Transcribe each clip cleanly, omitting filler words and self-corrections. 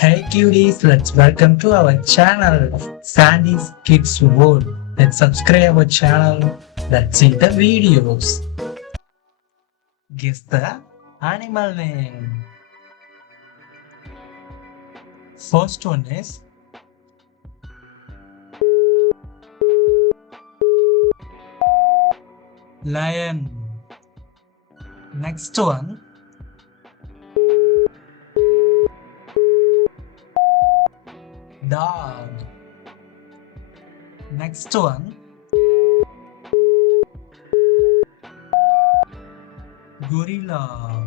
Hey cuties, let's welcome to our channel Sandy's Kids World. Let's subscribe our channel. Let's see the videos. Guess the animal name. First one is lion. Next one dog. Next one gorilla.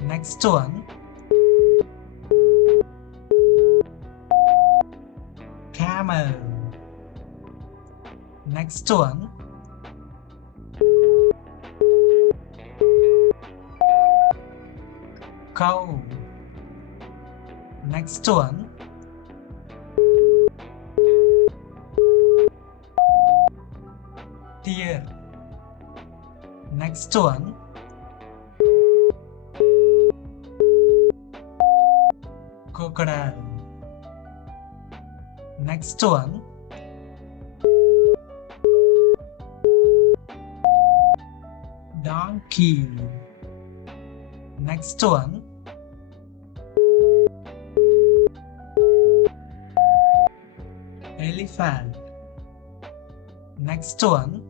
Next one camel. Next one cow. Next one deer. Next one crocodile. Next one donkey. Next one elephant. Next one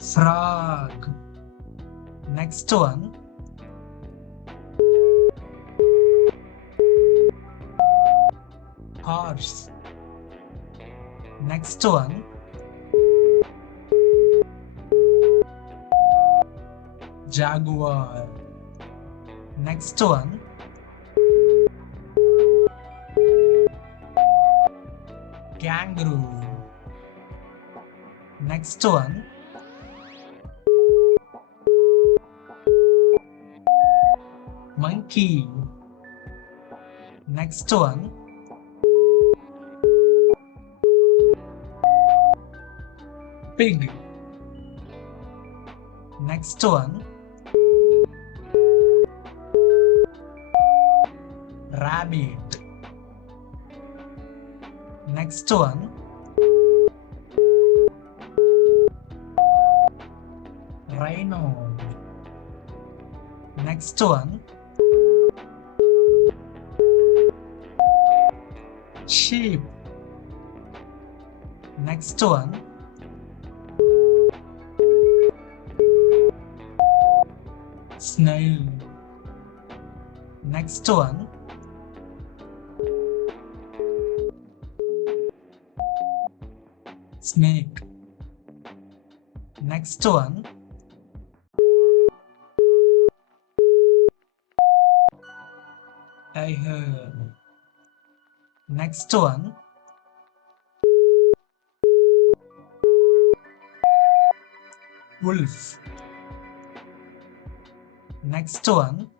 frog. Next one horse. Next one jaguar. Next one kangaroo. Next one monkey. Next one pig. Next one rabbit. Next one rhino. Next one sheep. Next one snail. Next one snake. Next one I heard. Next one wolf. Next one